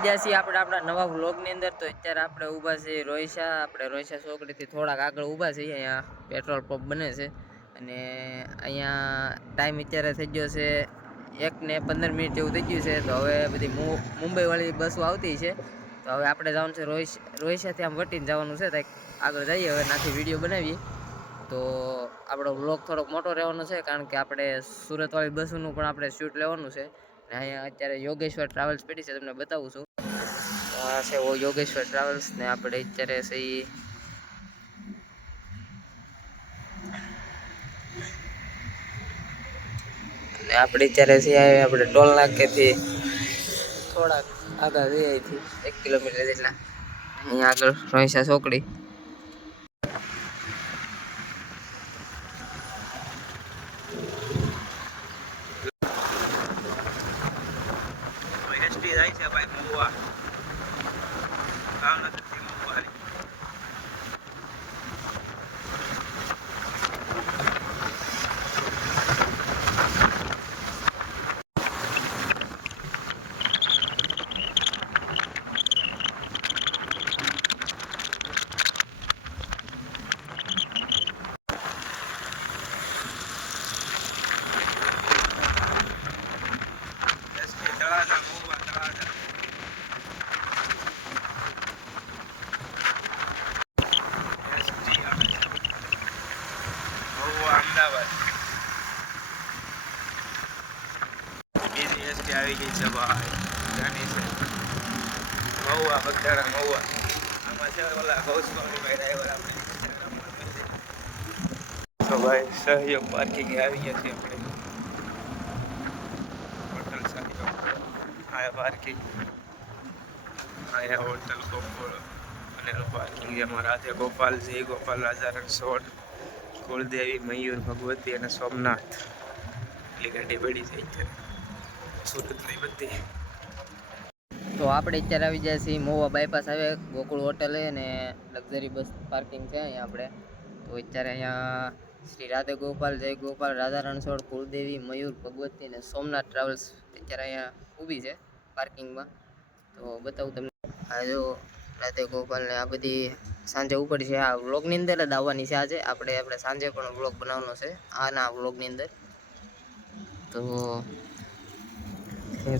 આવી ગયા છીએ આપણે આપણા નવા વ્લોગની અંદર। તો અત્યારે આપણે ઊભા છીએ રોયસા ચોકડીથી થોડાક આગળ ઊભા છીએ। અહીંયા પેટ્રોલ પંપ બને છે અને અહીંયા ટાઈમ અત્યારે થઈ ગયો છે 1:15 જેવું થઈ ગયું છે। તો હવે બધી મુંબઈ વાળી બસો આવતી છે। તો હવે આપણે જવાનું છે રોયસાથી આમ વટીને જવાનું છે। તો આગળ જઈએ હવે નાથી વિડીયો બનાવીએ। તો આપણો વ્લોગ થોડોક મોટો રહેવાનો છે કારણ કે આપણે સુરત વાળી બસનું પણ આપણે શૂટ લેવાનું છે। અહીંયા અત્યારે યોગેશ્વર ટ્રાવેલ્સ પડી છે, તમને બતાવું છું। આ છે ઓ યોગેશ્વર ટ્રાવેલ્સ ને આપણે અત્યારે સહી ને આપણે અત્યારે છે આપણે ટોલ નાકેથી થોડાક આગળ જઈએ અહીંથી 1 કિલોમીટર જેટલા અહીંયા આગળ રોયસા ચોકડી। એસટી જાય છે ભાઈ મહુવા ભાવનગરથી મહુવા। એસટી તળાજા મહુવા તળાજા એસટી આવે છે મહુવા અમદાવાદ। બીજી એસટી આવી ગઈ છે ભાઈ જાની છે મહુવા બગદાણા મહુવા। આમાં છે ઓલા ગૌસ્વામીભાઈ ડ્રાઈવર આપણે તો ભાઈ સહયોગ પાર્કિંગ આવી ગયા છે આપણે હોટલ સહયોગ આ પાર્કિંગ આયા હોટલ ગોપાલ અને પાર્કિંગ જેમાં રાધે ગોપાલ જય ગોપાલ રાજા રણછોડ કુળદેવી મયુર ભગવતી અને સોમનાથ એટલી ગાડી પડી છે અત્યારે સુરતની બધી। તો આપણે અત્યારે આવી જાય છીએ મહુવા બાયપાસ આવે ગોકુળ હોટલ અને લક્ઝરી બસ પાર્કિંગ છે અહીંયા આપણે। તો અત્યારે અહીંયા શ્રી રાધે ગોપાલ જય ગોપાલ રાધા રણછોડ કુળદેવી મયુર ભગવતી અને સોમનાથ ટ્રાવેલ્સ અત્યારે અહીંયા ઊભી છે પાર્કિંગમાં। તો બતાવું તમને આ જો રાધે ગોપાલ ને આ બધી સાંજે ઉપર છે આ વ્લોગની અંદર જ આવવાની છે આજે આપણે સાંજે પણ વ્લોગ બનાવવાનો છે આના વ્લોગની અંદર। તો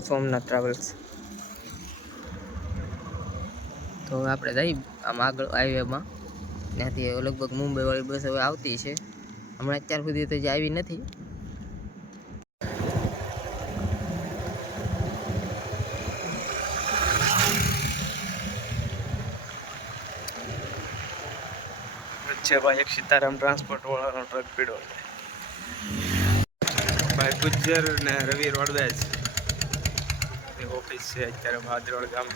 સોમનાથ ટ્રાવેલ્સ તો આપણે જઈ આમ આગળ હાઈવેમાં ત્યાંથી લગભગ મુંબઈ વાળી બસ હવે આવતી છે, હમણાં અત્યાર સુધી તો જે આવી નથી। વચ્ચે ભાઈ એક સીતારામ ટ્રાન્સપોર્ટ વાળાનો ટ્રક પીડ્યો છે ભાઈ ગુજ્જર ને રવિ રોડવેજ ની ઓફિસ છે અત્યારે ભાદરોડ ગામ।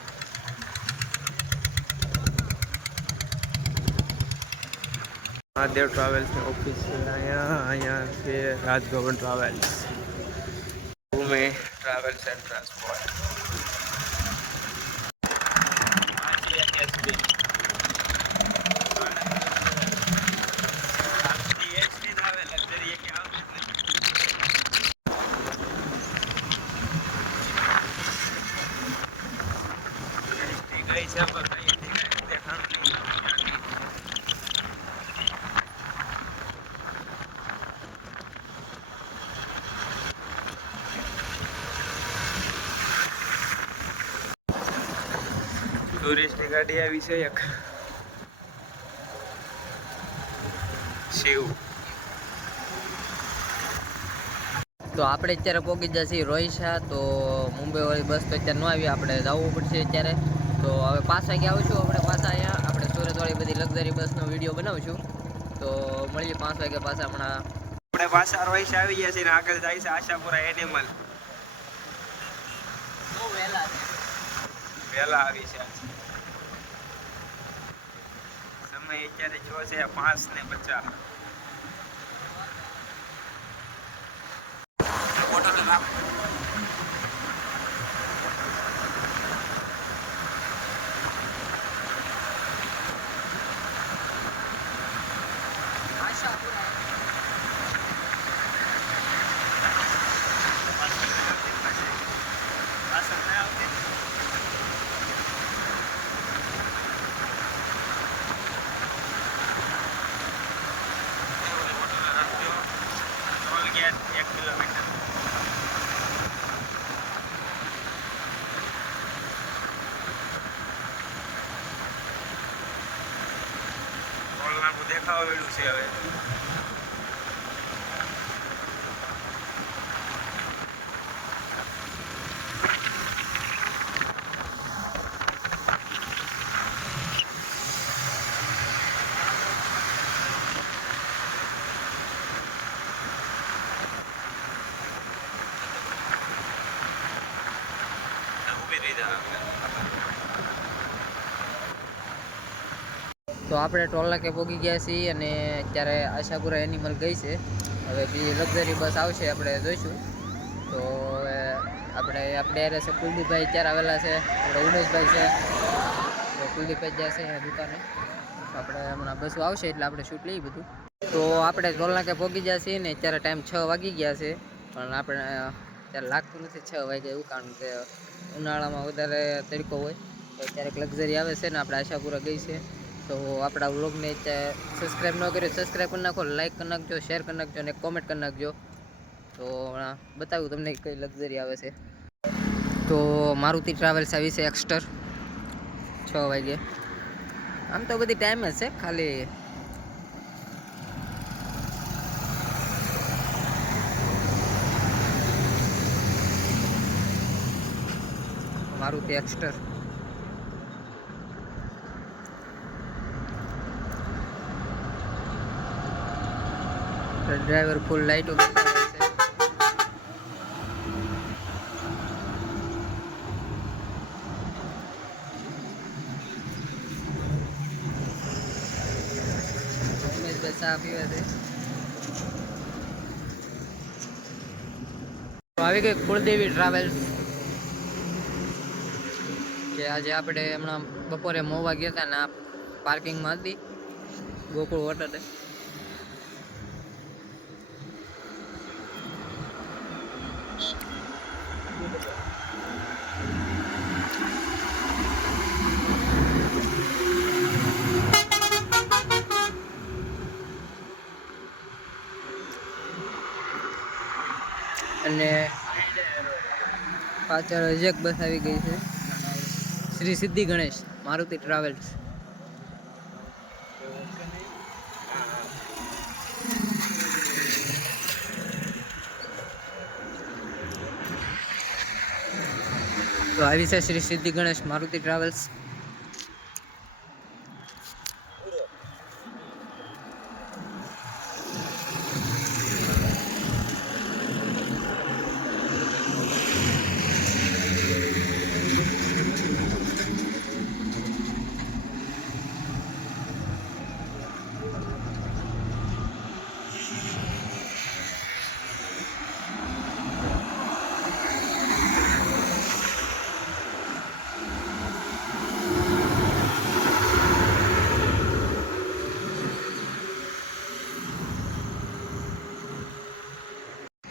મહાદેવ ટ્રાવેલ્સ ની ઓફિસ છે અહીંયા છે Rajbhavan travels Bhumi travels and transport. ટુરિસ્ટની ગાડી આવી છે એક શિવ। તો આપણે અત્યારે પહોંચી ગયા છીએ રોયસા। તો મુંબઈ વાળી બસ તો અત્યારે ન આવી, આપણે જવું પડશે અત્યારે। તો હવે પાછા ગયા આવશું આપણે પાછા અહીંયા આપણે સુરત વાળી બધી લક્ઝરી બસનો વિડીયો બનાવશું। તો મળીએ 5 વાગે પાછા હમણાં આપણે પાછા રોયસા આવી ગયા છીએ ને આગળ જાય છે આશાપુરા એનિમલ। બહુ વહેલા આવી છે સમય અત્યારે જો છે 5:50। આપણું દેખાવા વેલું છે હવે. તો આપણે ટોલનાકે પહોંચી ગયા છીએ અને અત્યારે આશાપુરા એનિમલ ગઈ છે. હવે બીજી લક્ઝરી બસ આવશે, આપણે જોઈશું. તો આપણે યારે છે કુલદીપભાઈ અત્યારે આવેલા છે, આપણે ઉમેશભાઈ છે. તો કુલદીપભાઈ જશે અહીંયા દુકાને. આપણે હમણાં બસો આવશે એટલે આપણે શૂટ લઈએ બધું. તો આપણે ટોલનાકે પહોંચી ગયા છીએ ને અત્યારે ટાઈમ 6 વાગી ગયા છે, પણ આપણે અત્યારે લાગતું નથી 6 વાગે એવું, કારણ કે ઉનાળામાં વધારે તડકો હોય. તો ક્યારેક લક્ઝરી આવે છે ને આપણે આશાપુરા ગઈ છે. તો આપણા વ્લોગને સબસ્ક્રાઈબ ન કર્યો સબસ્ક્રાઈબ કરી નાખો, લાઈક કરી નાખજો, શેર કરી નાખજો અને કોમેન્ટ કરી નાખજો. તો બતાવ્યું તમને કઈ લક્ઝરી આવે છે. તો મારુતિ ટ્રાવેલ્સ આવી છે એક્સ્ટર 6 વાગે. આમ તો બધી ટાઈમ જ છે, ખાલી મારુતિ એક્સ્ટર. ડ્રાઈવર ફૂલ લાઈટો બતાવે છે. ઉમેશભાઈ ચા પીવે છે. આવી ગઈ કુળદેવી ટ્રાવેલ્સ, કે આજે આપણે હમણાં બપોરે મોવા ગયા હતા ને આ પાર્કિંગમાં હતી ગોકુળ હોટલે. અને પાછળ એક બસ આવી ગઈ છે, શ્રી સિદ્ધિ ગણેશ મારુતિ ટ્રાવેલ્સ. તો આવી છે શ્રી સિદ્ધિ ગણેશ મારુતિ ટ્રાવેલ્સ.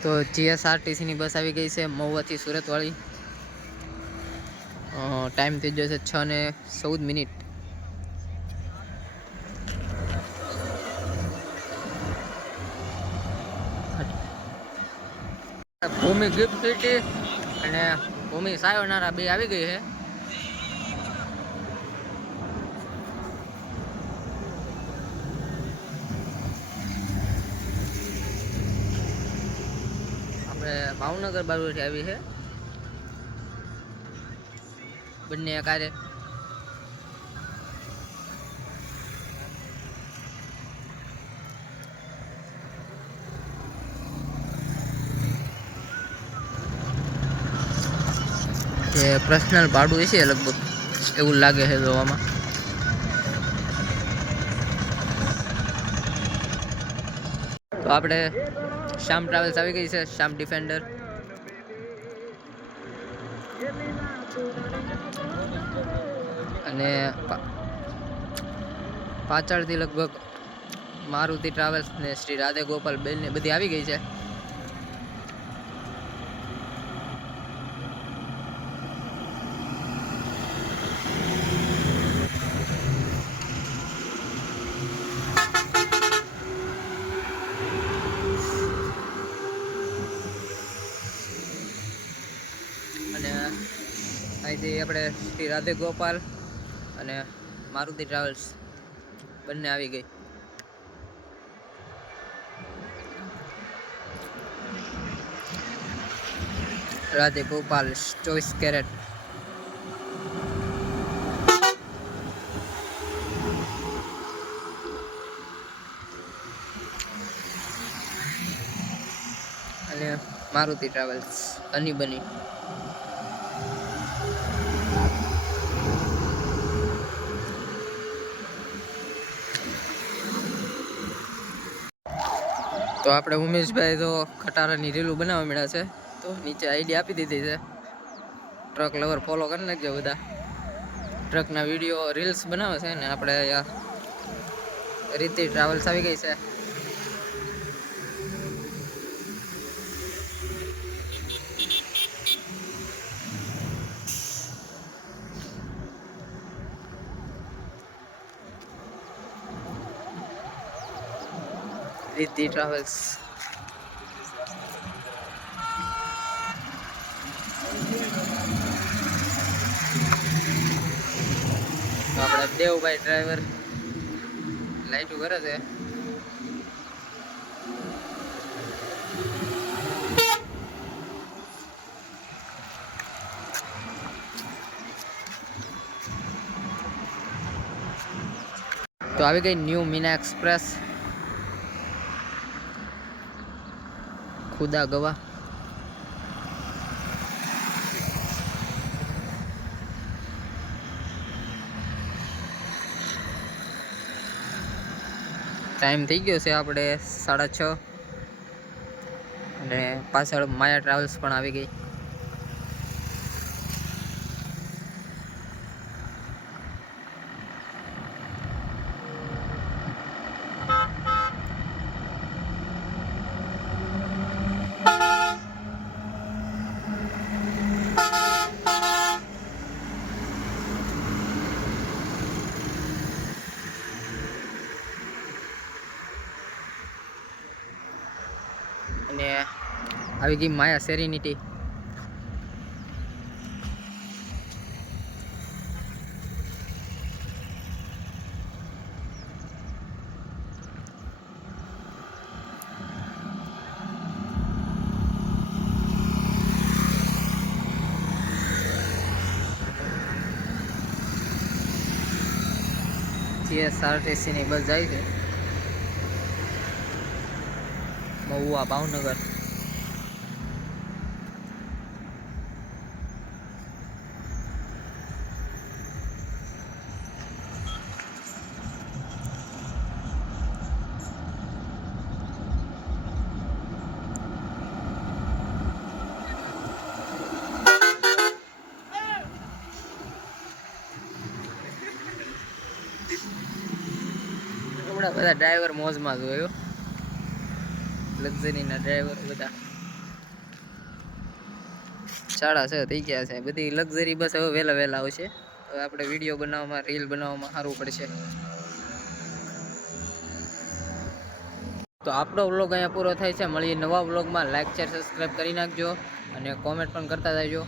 તો જીએસઆરટીસીની બસ આવી ગઈ છે મહુવાથી સુરતવાળી. ટાઈમ થઈ ગયો છે 6:14. ભૂમિ ગિફ્ટ સિટી અને ભૂમિ સાયોનારા બે આવી ગઈ છે. ભાવનગર બાજુથી આવી છે બંને કારે. પર્સનલ ભાડું હશે લગભગ એવું લાગે છે જોવામાં. તો આપણે શ્યામ ટ્રાવેલ્સ આવી ગઈ છે, શ્યામ ડિફેન્ડર. અને પાછળથી લગભગ મારુતિ ટ્રાવેલ્સ ને શ્રી રાધે ગોપાલ બેન બધી આવી ગઈ છે. અહીંથી આપણે શ્રી રાધે ગોપાલ અને મારુતિ ટ્રાવેલ્સ બંને આવી ગઈ. રાધે ગોપાલ 24 કેરેટ. અને મારુતિ ટ્રાવેલ્સ હની બની. તો આપણે ઉમેશભાઈ તો ખટારાની રીલું બનાવવા મળ્યા છે, તો નીચે આઈડી આપી દીધી છે. ટ્રક લવર ફોલો કરી નાખજો બધા. ટ્રકના વિડીયો રીલ્સ બનાવે છે ને આપણે રીતિ ટ્રાવેલ્સ આવી ગઈ છે. રીતિ ટ્રાવેલ્સ. આપણે દેવભાઈ ડ્રાઈવર લાઈટું કરે છે. તો આવી ગઈ ન્યૂ મીના એક્સપ્રેસ ખુદા ગવા. ટાઈમ થઈ ગયો છે આપણે 6:30 અને પાછળ માયા ટ્રાવેલ્સ પણ આવી ગઈ. અને આવી ગઈ માયા સેરેનિટી. GSRTC ની બસ જાય છે મહુવા ભાવનગર. બધા ડ્રાઈવર મોજમાં જોયો, લક્ઝરીના ડ્રાઈવર બધા 6:30 થઈ ગયા છે. બધી લક્ઝરી બસ હવે વહેલા આવશે. હવે આપણે વિડીયો બનાવવામાં રીલ બનાવવામાં સારું પડશે. તો આપણો વ્લોગ અહીંયા પૂરો થાય છે. મળીએ નવા વ્લોગમાં. લાઈક શેર સબસ્ક્રાઈબ કરી નાખજો અને કોમેન્ટ પણ કરતા જજો.